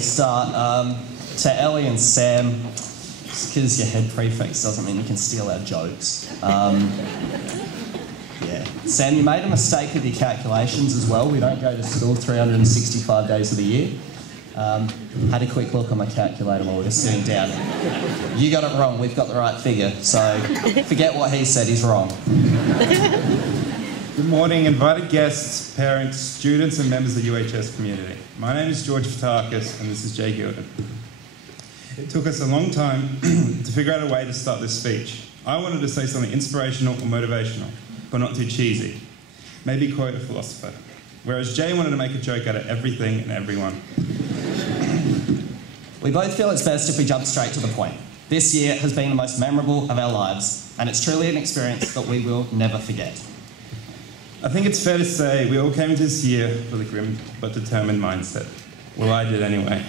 we start, to Ellie and Sam, just because your head prefix doesn't mean you can steal our jokes. Yeah. Sam, you made a mistake with your calculations as well. We don't go to school 365 days of the year. Had a quick look on my calculator while we were sitting down. You got it wrong, we've got the right figure, so forget what he said, he's wrong. Good morning, invited guests, parents, students and members of the UHS community. My name is George Fotakis and this is Jay Gilden. It took us a long time to figure out a way to start this speech. I wanted to say something inspirational or motivational, but not too cheesy. Maybe quote a philosopher. Whereas Jay wanted to make a joke out of everything and everyone. We both feel it's best if we jump straight to the point. This year has been the most memorable of our lives, and it's truly an experience that we will never forget. I think it's fair to say we all came into this year with a grim but determined mindset. Well, I did anyway.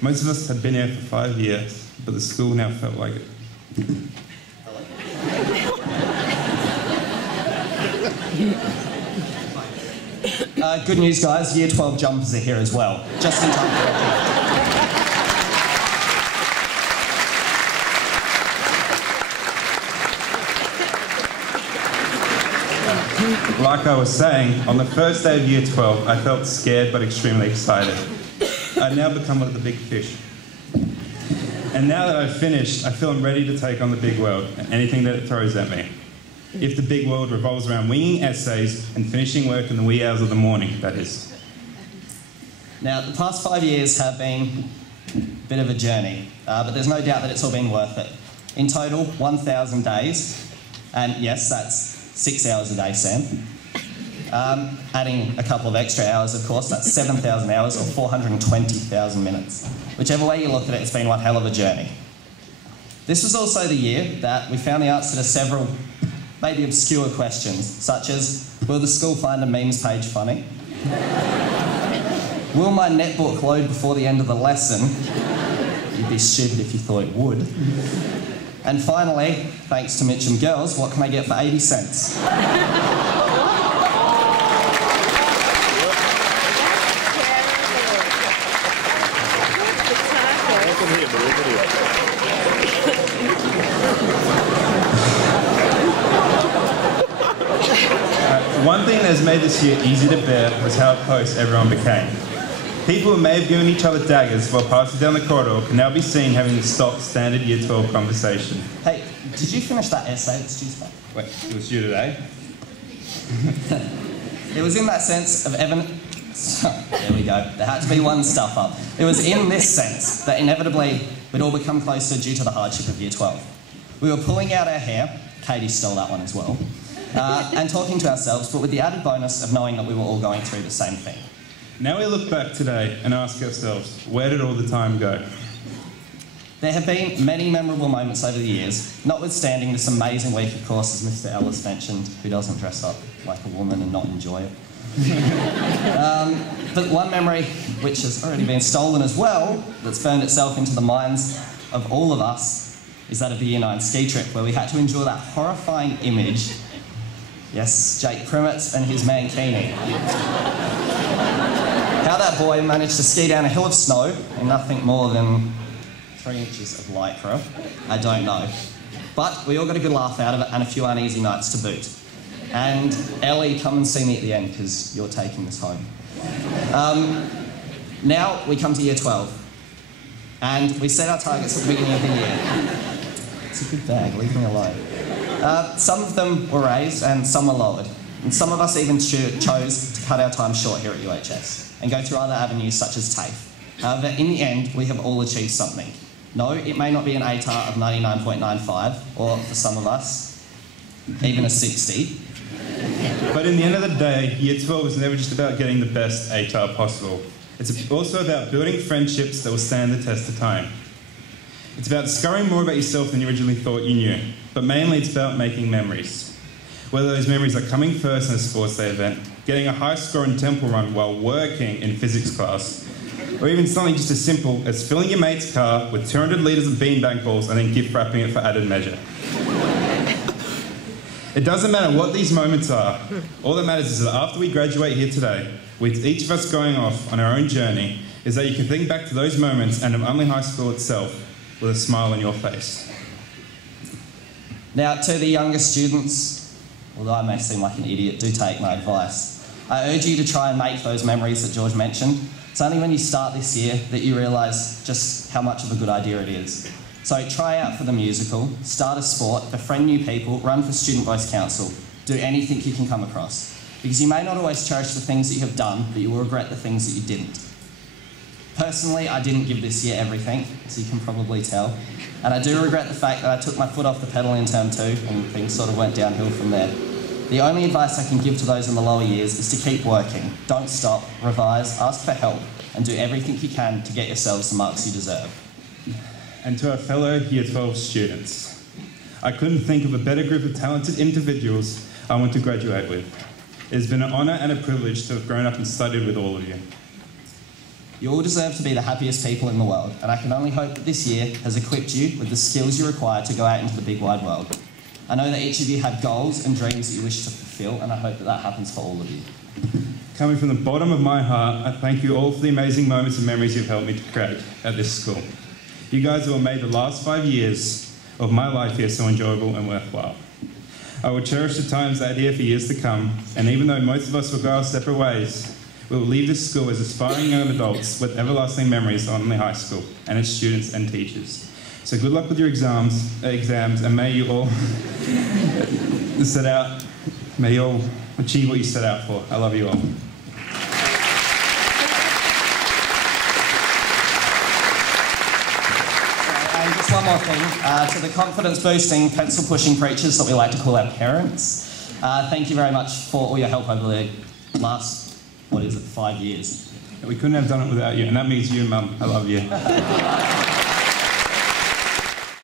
Most of us had been here for 5 years, but the school now felt like it. Good news, guys. Year 12 jumpers are here as well. Just in time for it. Like I was saying, on the first day of Year 12, I felt scared but extremely excited. I'd now become one of the big fish. And now that I've finished, I feel I'm ready to take on the big world and anything that it throws at me. If the big world revolves around winging essays and finishing work in the wee hours of the morning, that is. Now, the past 5 years have been a bit of a journey, but there's no doubt that it's all been worth it. In total, 1,000 days, and yes, that's 6 hours a day, Sam. Adding a couple of extra hours, of course, that's 7,000 hours or 420,000 minutes. Whichever way you look at it, it's been one hell of a journey. This was also the year that we found the answer to several maybe obscure questions, such as, will the school find a memes page funny? Will my netbook load before the end of the lesson? You'd be stupid if you thought it would. And finally, thanks to Mitchum Girls, what can I get for 80 cents? One thing that has made this year easy to bear was how close everyone became. People who may have given each other daggers while passing down the corridor can now be seen having the stock standard Year 12 conversation. Hey, did you finish that essay that's due today? Wait, it was due today? It was in that sense of evidence. There we go. There had to be one stuff up. It was in this sense that inevitably we'd all become closer due to the hardship of Year 12. We were pulling out our hair, Katie stole that one as well, and talking to ourselves, but with the added bonus of knowing that we were all going through the same thing. Now we look back today and ask ourselves, where did all the time go? There have been many memorable moments over the years, notwithstanding this amazing week, of course, as Mr. Ellis mentioned, who doesn't dress up like a woman and not enjoy it. But one memory, which has already been stolen as well, that's burned itself into the minds of all of us, is that of the Year 9 ski trip, where we had to endure that horrifying image. Yes, Jake Primmett and his mankini. How that boy managed to ski down a hill of snow in nothing more than 3 inches of lycra, I don't know. But we all got a good laugh out of it and a few uneasy nights to boot. And Ellie, come and see me at the end because you're taking this home. Now we come to Year 12. And we set our targets at the beginning of the year. It's a good bag, leave me alone. Some of them were raised and some were lowered. And some of us even chose to cut our time short here at UHS and go through other avenues such as TAFE. However, in the end, we have all achieved something. No, it may not be an ATAR of 99.95, or for some of us, even a 60. But in the end of the day, Year 12 is never just about getting the best ATAR possible. It's also about building friendships that will stand the test of time. It's about discovering more about yourself than you originally thought you knew, but mainly it's about making memories. Whether those memories are coming first in a sports day event, getting a high score in temple run while working in physics class, or even something just as simple as filling your mate's car with 200 litres of beanbag balls and then gift wrapping it for added measure. It doesn't matter what these moments are. All that matters is that after we graduate here today, with each of us going off on our own journey, is that you can think back to those moments and of Unley High School itself with a smile on your face. Now, to the younger students, although I may seem like an idiot, do take my advice. I urge you to try and make those memories that George mentioned. It's only when you start this year that you realise just how much of a good idea it is. So try out for the musical, start a sport, befriend new people, run for Student Voice Council. Do anything you can come across. Because you may not always cherish the things that you have done, but you will regret the things that you didn't. Personally, I didn't give this year everything, as you can probably tell. And I do regret the fact that I took my foot off the pedal in term 2 and things sort of went downhill from there. The only advice I can give to those in the lower years is to keep working. Don't stop, revise, ask for help, and do everything you can to get yourselves the marks you deserve. And to our fellow Year 12 students, I couldn't think of a better group of talented individuals I want to graduate with. It has been an honour and a privilege to have grown up and studied with all of you. You all deserve to be the happiest people in the world, and I can only hope that this year has equipped you with the skills you require to go out into the big wide world. I know that each of you have goals and dreams that you wish to fulfil, and I hope that that happens for all of you. Coming from the bottom of my heart, I thank you all for the amazing moments and memories you've helped me to create at this school. You guys have made the last 5 years of my life here so enjoyable and worthwhile. I will cherish the times out here for years to come, and even though most of us will go our separate ways, we will leave this school as aspiring young adults with everlasting memories of Unley High School and its students and teachers. So good luck with your exams, and may you all may you all achieve what you set out for. I love you all. And just one more thing, to the confidence-boosting, pencil-pushing preachers that we like to call our parents, thank you very much for all your help over the last 5 years. We couldn't have done it without you, and that means you, Mum. I love you.